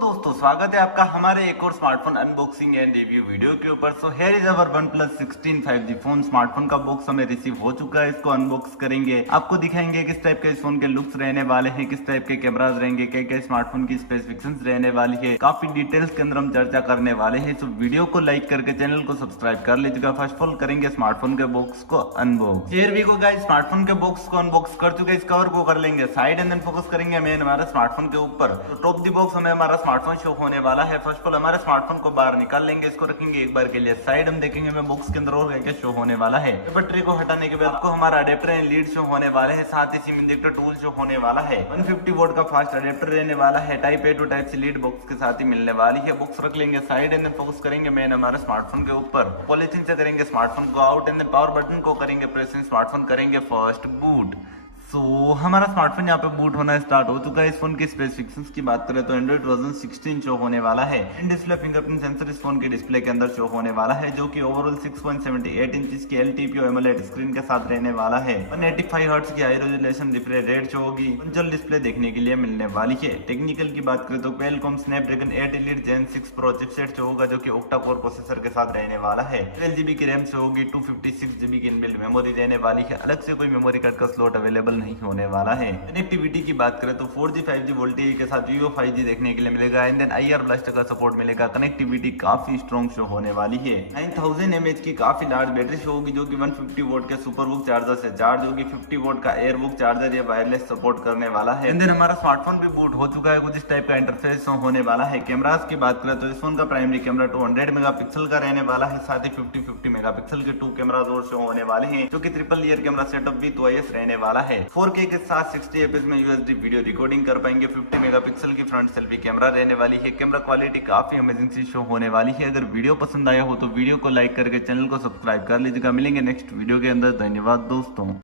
दोस्तों स्वागत है आपका हमारे एक और smartphone unboxing and review video के ऊपर। So here is our OnePlus 16 5G phone. Smartphone का बॉक्स हमें रिसीव हो चुका है, इसको अनबॉक्स करेंगे, आपको दिखाएंगे किस टाइप के इस फोन के लुक्स रहने वाले हैं, किस टाइप के कैमराज रहेंगे, क्या क्या स्मार्टफोन की स्पेसिफिकेशंस रहने वाली है, काफी डिटेल्स के अंदर हम चर्चा करने वाले हैं। सो वीडियो को लाइक करके चैनल को सब्सक्राइब कर लीजिएगा। फर्स्ट ऑफ ऑल करेंगे स्मार्टफोन के बॉक्स को unbox. Here we go guys, smartphone के बॉक्स को अनबॉक्स कर चुके, इस कवर को कर लेंगे साइड एंड देन फोकस करेंगे मेन हमारे स्मार्टफोन के ऊपर। तो टॉप दी बॉक्स हमें हमारा स्मार्टफोन शो होने वाला है। फर्स्ट ऑफ ऑल हमारे स्मार्टफोन को बाहर निकाल लेंगे, इसको रखेंगे एक बार के लिए साइड। हम देखेंगे हमें बॉक्स के अंदर और क्या शो होने वाला है। बैटरी को हटाने के बाद आपको हमारा अडेप्टर एंड लीड शो होने वाले हैं, साथ ही सिम टूल शो होने वाला है। 150 वोल्ट का फास्ट अडेप्टर रहने वाला है, type A to type C lead box के साथ ही मिलने वाली है। बॉक्स रख लेंगे साइड एंड देन फोकस करेंगे मेन हमारे स्मार्टफोन के ऊपर। पॉलिथीन से करेंगे स्मार्टफोन को out and then power button को करेंगे प्रेस, स्मार्टफोन करेंगे फर्स्ट बूट। हमारा स्मार्टफोन यहाँ पे बूट होना स्टार्ट हो चुका है। इस फोन की स्पेसिफिकेशंस की बात करें तो एंड्रॉइड वर्जन 16 शो होने वाला है। इन डिस्प्ले फिंगरप्रिंट सेंसर इस फोन के डिस्प्ले के अंदर शो होने वाला है, जो कि ओवरऑल 6.78 इंच की LTPO AMOLED स्क्रीन के साथ रहने वाला है। 185 हर्ट्ज की high resolution refresh rate show होगी, पंचुअल डिस्प्ले देखने के लिए मिलने वाली है। टेक्निकल की बात करें तो Qualcomm Snapdragon 8 Elite Gen 6 Pro chipset show होगा, जो कि ऑक्टा कोर प्रोसेसर के साथ रहने वाला है। 12GB की रैम शो होगी, 256GB की इनबिल्ट मेमोरी रहने वाली है। अलग से कोई मेमोरी कार्ड का स्लॉट अवेलेबल नहीं होने वाला है। कनेक्टिविटी की बात करें तो 4G 5G वोल्टेज के साथ Vivo 5G देखने के लिए मिलेगा एंड देन IR ब्लास्टर का सपोर्ट मिलेगा। कनेक्टिविटी काफी स्ट्रॉन्ग शो होने वाली है। 9000 mAh की काफी लार्ज बैटरी शो होगी, जो कि 150 वोल्ट के सुपरबुक चार्जर से चार्ज होगी। 50 वोल्ट का एयरबुक चार्जर या वायरलेस सपोर्ट करने वाला है। एंड देन हमारा स्मार्टफोन भी बूट हो चुका है, कुछ इस टाइप का इंटरफेस शो होने वाला है। कैमरास की बात करें तो इस फोन का प्राइमरी कैमरा 200 मेगापिक्सल का रहने वाला है, साथ ही 50 मेगापिक्सल के 2 कैमरा और शो होने वाले हैं, जो कि triple year camera setup with OIS रहने वाला है। 4K के साथ 60 fps में UHD वीडियो रिकॉर्डिंग कर पाएंगे। 50 मेगापिक्सल की फ्रंट सेल्फी कैमरा रहने वाली है। कैमरा क्वालिटी काफी अमेजिंग सी शो होने वाली है। अगर वीडियो पसंद आया हो तो वीडियो को लाइक करके चैनल को सब्सक्राइब कर लीजिएगा। मिलेंगे नेक्स्ट वीडियो के अंदर। धन्यवाद दोस्तों।